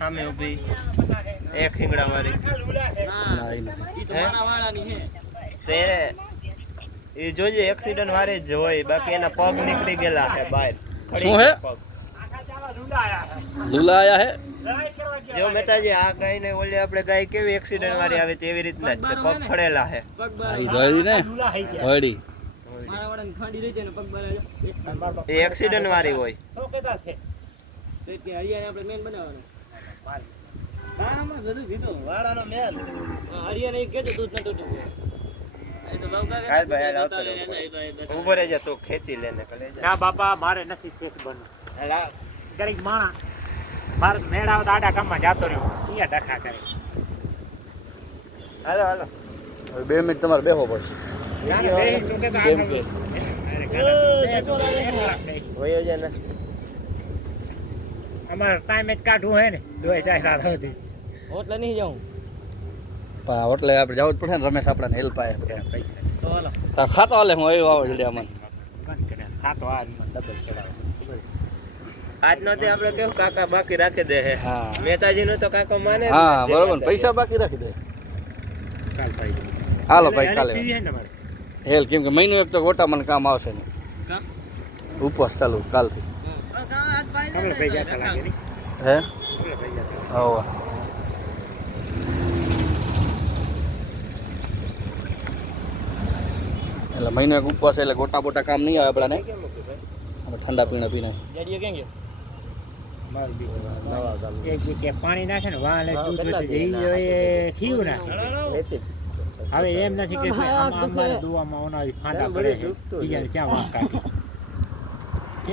સામે ઊભી એક હિંગડા વાળી તો એ જોજે એક્સિડન્ટ વાળી જ હોય, બાકી એના પગ નીકળી ગયેલા છે બહાર. શું હે ઝુલાયા હે જો મહેતાજી આ ગાય ને ઓલી આપણે ગાય કેવી એક્સિડન્ટ વાળી આવે તેવી રીતના જ છે, પગ ખડેલા છે. એ એક્સિડન્ટ વાળી હોય. ઉભો રહેજે તું ખેંચી લેને. ના બાપા મારે નથી શેખ બનવું. ગરીબ માણસ મારે મેળાવ આડા કામમાં જાતો રહ્યો, અહીંયા ડખા કરે. હાલો હાલો 2 મિનિટ તમારે બેહવો પડશે. અમારે ટાઈમ જ કાઢવું હે ને દોઈ જાય રાત સુધી. હોટલે નહીં જાઉં એટલે આપણે જવું જ પડશે ને. રમેશ આપણાને હેલ્પ આવે પૈસા તો હાલો તાર ખાતો હાલે હું આવ્યો આવો જલ્દી અમને બંધ કરે ખાતો આ ડબલ ચડાવે. આજનો તે આપણે કેવું કાકા બાકી રાખી દે હે. હા મહેતાજી નું તો કાકો માને. હા બરોબર ને પૈસા બાકી રાખી દે. કાલ ભાઈ હાલો ભાઈ કાલે પીવી હે ને મારે હેલ કેમ કે મહિનો એક તો ગોટા મને કામ આવશે ને. ઉપવાસ ચાલુ કાલથી. કમલ ભાઈ જાતા લાગે ની હે કમલ ભાઈ જાતા હા એટલે મહિનો એક ઉપવાસ એટલે ગોટા બોટા કામ નહીં આવે આપણાને. અમે ઠંડા પીણા પીને ગાડીએ કેમ ગયો મારું બી એક જગ્યાએ પાણી નાખે ને વાલે દૂધ વચ્ચે જઈ એ થયું નાખે. હવે એમ નથી કે અમારે દુવામાં ઓનાવી ફાંટા પડે છે બીજાને ક્યાં વાંક કાઢી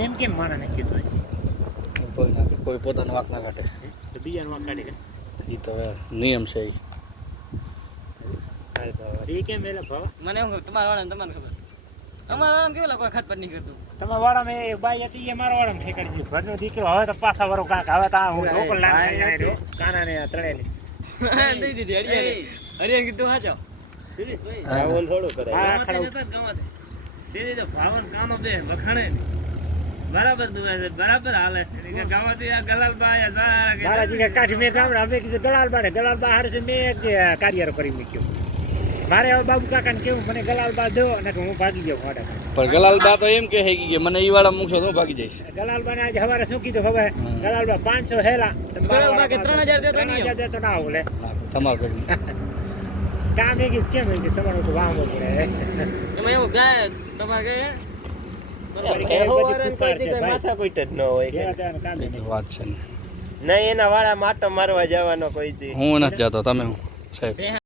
એમ કેમ માણસને કીધું કોઈ નાખે કોઈ પોતાનો વાંક ના કાઢે. તો બીજાને વાંક કાઢી એ તો હવે નિયમ છે એ. એ કેમ એટલે ભાવ મને એમ તમારા વાળાને તમને ખબર અમારા વાળામાં કેવું કોઈ ખટપટ નહીં કરતું. તમારા વાળામાં એક બાઈ હતી એ મારા વાળામાં ઠેકાડી દીધી ઘરનો દીકરો હવે તો પાછા વરો કાંક હવે તો હું ઢોકલ લાગે કાના ને ત્રણે દઈ દીધી હરિયાને હરિયાને કીધું હાચો આવું થોડું કરે. મારા દીકરા કાઢી મેં ગામડા અમે કીધું દલાલબા ને દલાલબા હારે છે મેં એક કાર્યરો કરી મૂક્યો. મારે હવે બાબુ કાકાને કેવું મને ગલાલબા દો અને હું ભાગી જાઉં મોટા. પણ ગલાલબા તો એમ કહે કે મને ઈ વાળા મૂકશો તો હું ભાગી જઈશ. ગલાલબા ને આજે સવારે શું કીધું ખબર ગલાલબા 500 હેલા ગલાલબા કે 3000 દેતો નહીં 3000 દેતો ના આવું લે તમારું કામ એક કેમ હોય કે તમારું તો વાંધો પડે તમે એવું ગાય તમારે માથા કોઈ જ ન હોય. વાત છે ને. નહીં એના વાળા માટો મારવા જવાનો કોઈ દી. હું નથી જતો તમે હું સાહેબ